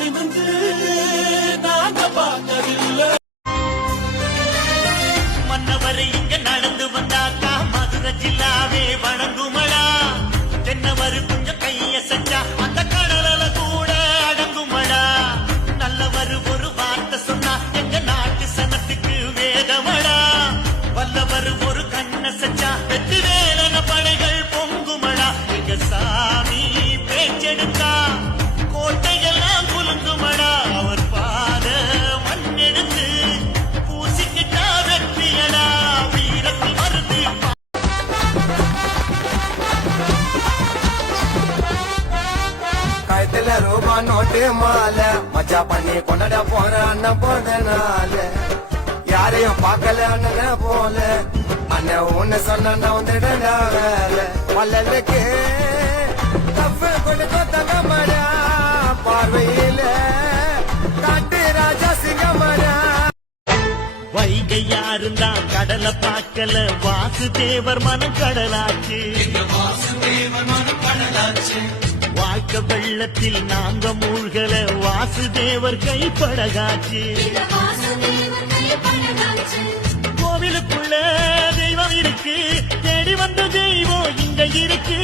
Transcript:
நிமிந்து நாங்க பார்த்ததில்லை. மன்னவரை இங்க நடந்து வந்தாக்கா மதுரை ஜில்லாவே வணங்குமடா. தென்னவரு கொஞ்சம் கைய செஞ்சா அந்த கடல கூட அடங்குமடா. நல்லவரு ஒரு வார்த்தை சொன்னா எங்க நாட்டு சனத்துக்கு வேதமடா. வல்லவர் ஒரு கண்ண செஞ்சா வெற்றி வேலன படைகள் பொங்குமடா. எங்க சாமி பேச்செடுத்தா கோட்டையெல்லாம் குலுங்குமடா. அவர் பாத மண்ணெடுத்து பூசிக்கிட்டா வெற்றியடா. வீரத்தில் மருந்து கழுத்துல ரூபா நோட்டு மாலை மஜா பண்ணி கொண்டாட போற அண்ணன் போனால யாரையும் பார்க்கல அண்ணன் போல அண்ணன் ஒண்ணு சொன்ன வந்துடா வேலை மல்லலுக்கு தப்பு கொடுக்க தங்கமடா பார்வையில காட்டு ராஜா சிங்கமடா. வைகையாருந்தா கடலை பார்க்கல வாசுதேவர் மனம் கடலாச்சு. வாழ்க்கை வெள்ளத்தில் நாங்க மூழ்கல வாசுதேவர் கைப்படகாச்சு. கோவிலுக்குள்ள தெய்வம் இருக்கு தேடி வந்த தெய்வம் இங்க இருக்கு.